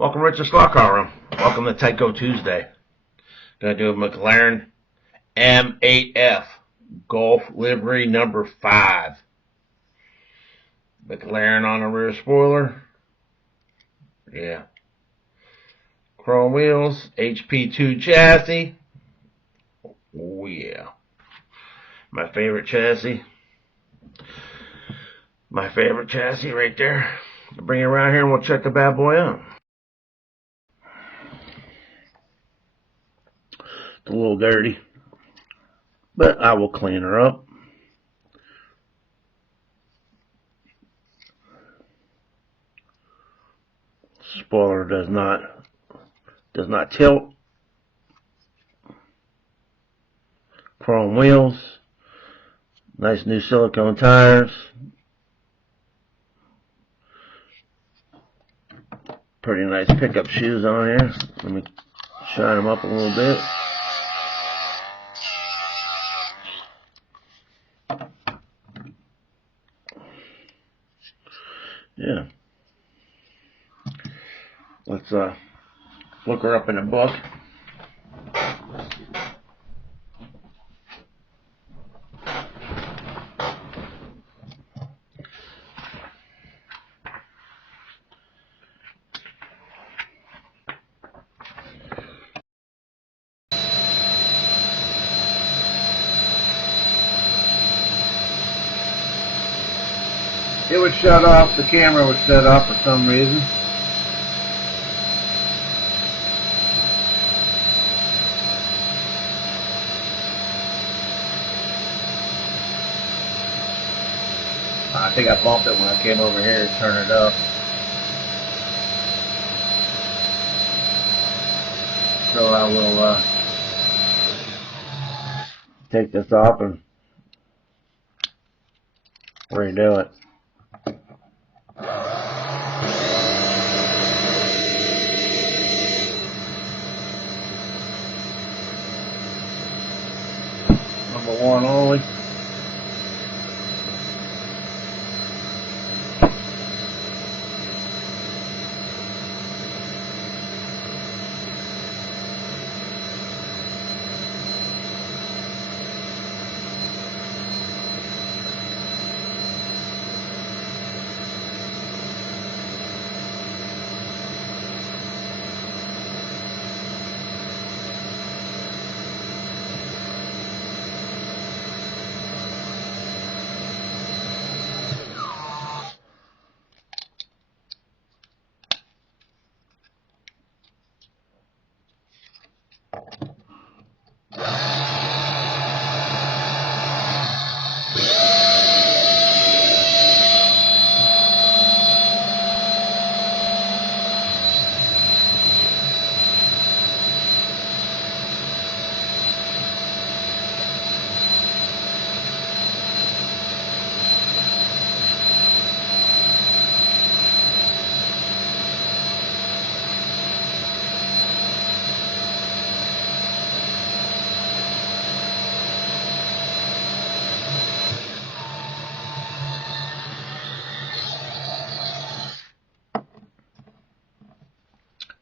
Welcome, Richard Slockhauer. Welcome to Tyco Tuesday. Gonna do a McLaren M8F Golf livery number 5. McLaren on the rear spoiler. Yeah. Chrome wheels, HP2 chassis. Oh yeah. My favorite chassis. My favorite chassis right there. Bring it around here and we'll check the bad boy out. It's a little dirty, but I will clean her up. Spoiler does not tilt. Chrome wheels. Nice new silicone tires. Pretty nice pickup shoes on here. Let me shine them up a little bit. Yeah. Let's look her up in the book. It would shut off, the camera would shut off for some reason. I think I bumped it when I came over here to turn it up. So I will take this off and redo it. Number 1 only.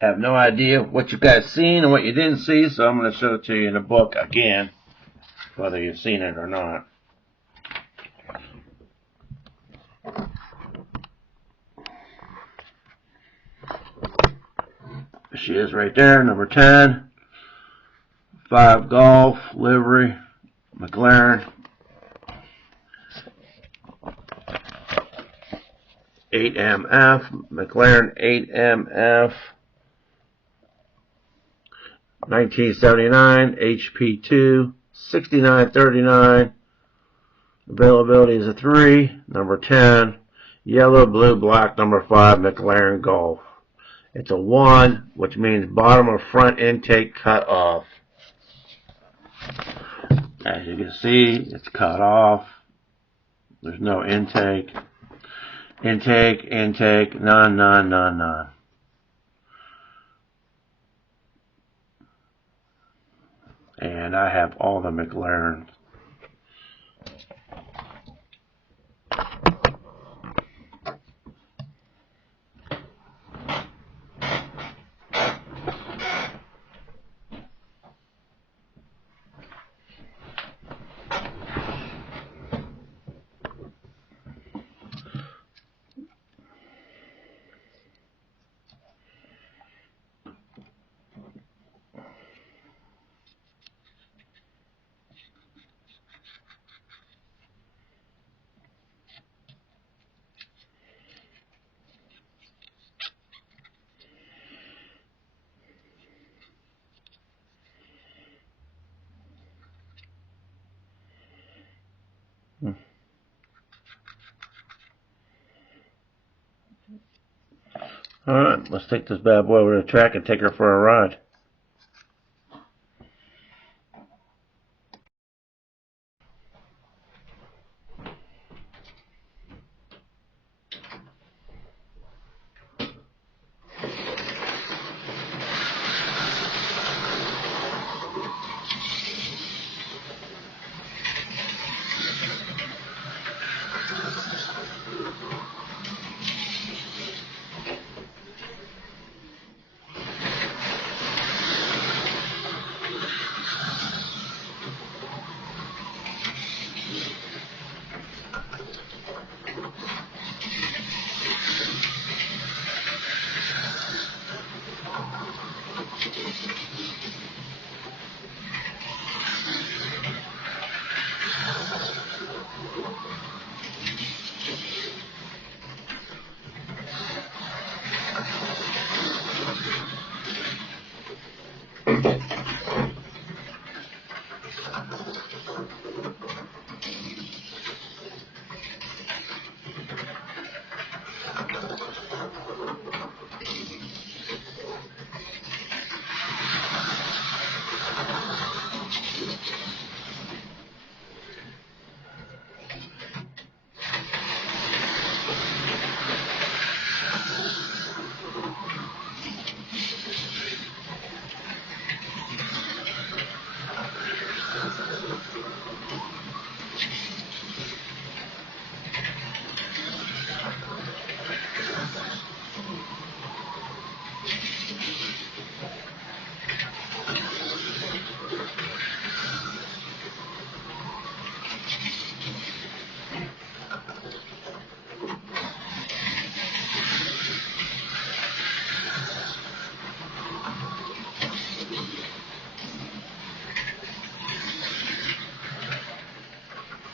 I have no idea what you guys seen and what you didn't see, so I'm going to show it to you in the book again, whether you've seen it or not. She is right there, number 10. 5 Golf, livery, McLaren. 8MF, McLaren 8MF. 1979, HP2, 6939. Availability is a 3, number 10. Yellow, blue, black, number 5, McLaren Golf. It's a 1, which means bottom of front intake cut off. As you can see, it's cut off. There's no intake. Intake, none. And I have all the McLarens. Alright, let's take this bad boy over to the track and take her for a ride.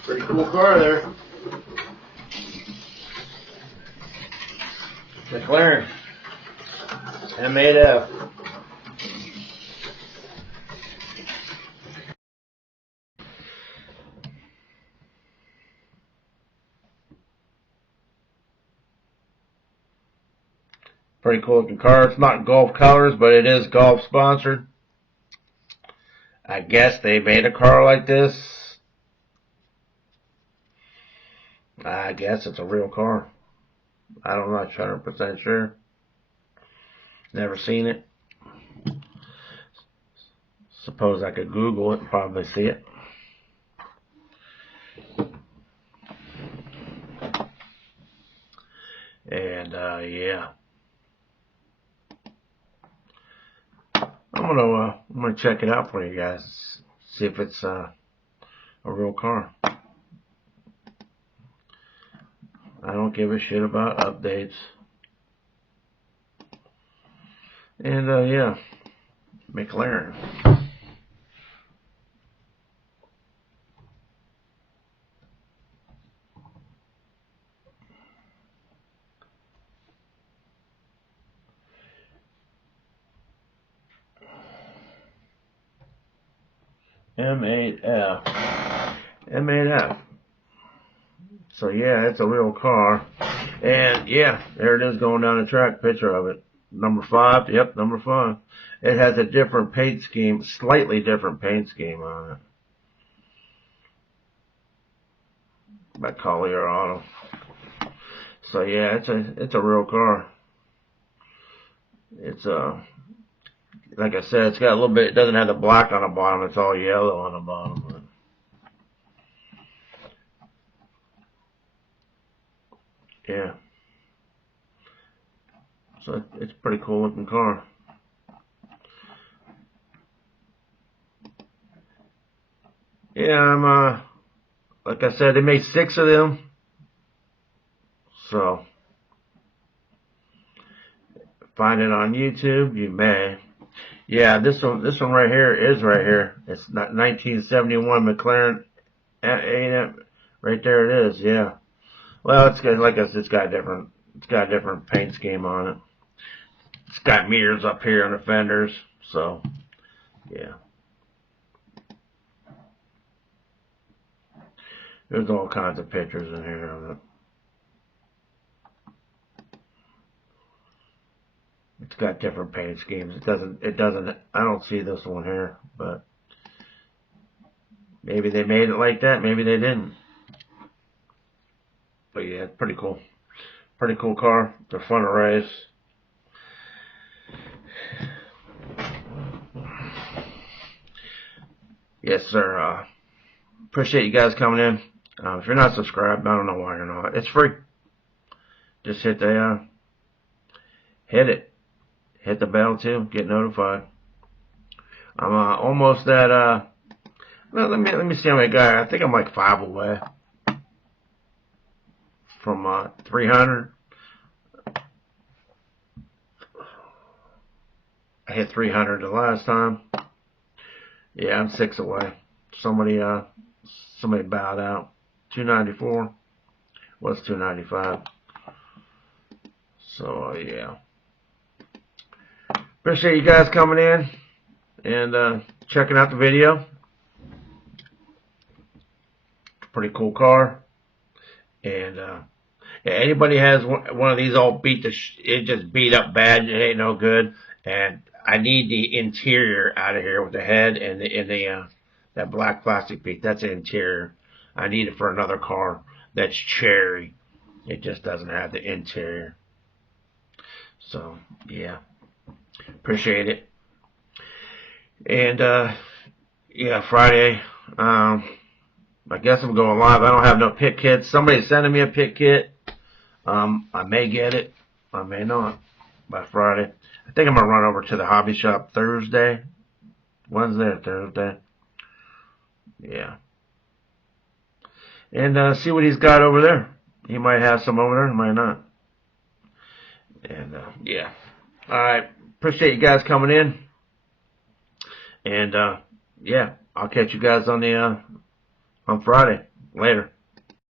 Pretty cool car there. McLaren M8F. Pretty cool looking car. It's not Golf colors, but it is Golf sponsored. I guess they made a car like this. I guess it's a real car. I'm not 100% sure. Never seen it. Suppose I could Google it and probably see it. And yeah, I'm gonna check it out for you guys. See if it's a real car. I don't give a shit about updates. And yeah, McLaren. M8F. M8F. So yeah, it's a real car. And yeah, there it is going down the track, picture of it. Number 5, yep, number 5. It has a different paint scheme, slightly different paint scheme on it. By Collier Auto. So yeah, it's a real car. It's like I said, it's got a little bit, it doesn't have the black on the bottom, it's all yellow on the bottom. Yeah. So it's a pretty cool looking car. Yeah, I'm like I said, they made 6 of them. So find it on YouTube, you may. Yeah, this one right here is right here. It's not 1971 McLaren M8F. Right there it is. Yeah. Well, it's got, like I said, it's got a different paint scheme on it. It's got mirrors up here on the fenders. So, yeah. There's all kinds of pictures in here of it. It's got different paint schemes. It doesn't, I don't see this one here, but maybe they made it like that, maybe they didn't. But yeah, it's pretty cool. Pretty cool car. They're fun to race. Yes, sir. Appreciate you guys coming in. If you're not subscribed, I don't know why you're not. It's free. Just hit the, hit it. Hit the bell too. Get notified. I'm almost at well, let me see how many guys. I think I'm like 5 away from 300. I hit 300 the last time. Yeah, I'm 6 away. Somebody bowed out. 294 was 295. So yeah. Appreciate you guys coming in and checking out the video. Pretty cool car. And yeah, anybody has one of these all it just beat up bad. It ain't no good. And I need the interior out of here with the head and that black plastic piece. That's the interior. I need it for another car that's cherry. It just doesn't have the interior. So yeah. Appreciate it. And yeah, Friday. I guess I'm going live. I don't have no pit kits. Somebody's sending me a pit kit. I may get it. I may not by Friday. I think I'm gonna run over to the hobby shop Thursday, Wednesday or Thursday. Yeah. And see what he's got over there. He might have some over there. He might not. And yeah. All right. Appreciate you guys coming in. And yeah, I'll catch you guys on Friday. Later.